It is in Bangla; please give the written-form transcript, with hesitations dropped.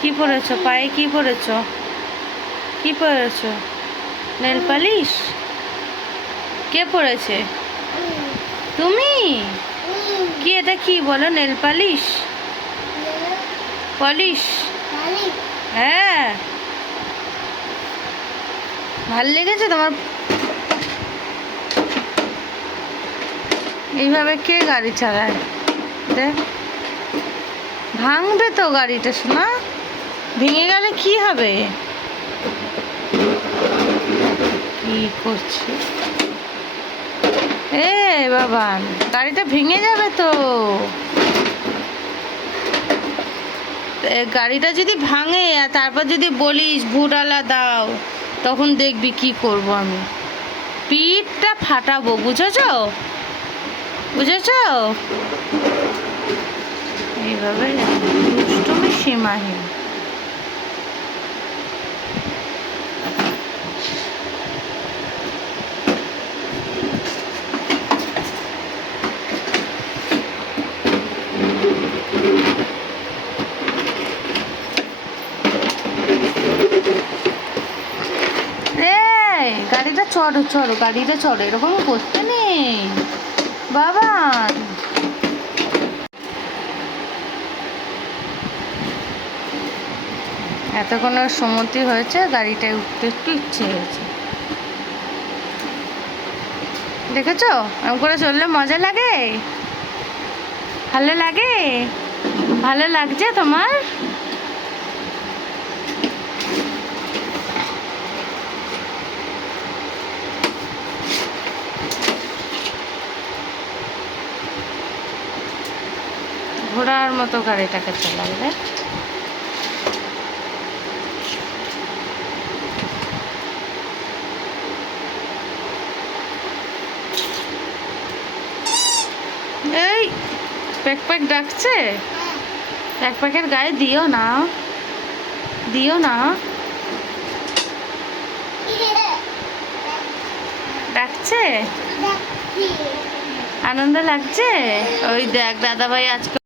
কি পরেছো পায়ে? কি পরেছো? কি পরেছো? Nail polish? কে পরেছে? তুমি? কি এটা কি বলো? Nail polish? পলিশ? হ্যাঁ, ভাল লেগেছে তোমার? এইভাবে কে গাড়ি চালায়? দেখ, ভাঙবে তো গাড়িটা শোনা। ভেঙে গেলে কি হবে? কি করছে এ বাবা? গাড়িটা ভেঙে যাবে তো। গাড়িটা যদি ভাঙে আর তারপর যদি বলিস ভুটালা দাও, তখন দেখবি কি করব আমি। পিঠটা ফাটাবো, বুঝেছ? বুঝেছ? এইভাবে দুষ্টুমি সীমাহীন। গাড়িটা চড়ো চড়ো, গাড়িটা চড়ো, এরকম করতে নেই বাবা। এতক্ষণ সম্মতি হয়েছে, গাড়িটায় উঠতে একটু ইচ্ছে হয়েছে। দেখেছো এরকম করে চললে মজা লাগে? ভালো লাগে? ভালো লাগছে তোমার? ঘোড়ার মতো গাড়িটাকে চালালে। এই প্যাক প্যাক ডাকছে। প্যাক প্যাকের গায়ে দিও না, দিও না। ডাকছে? আনন্দ লাগছে? ওই দেখ দাদা ভাই আজকে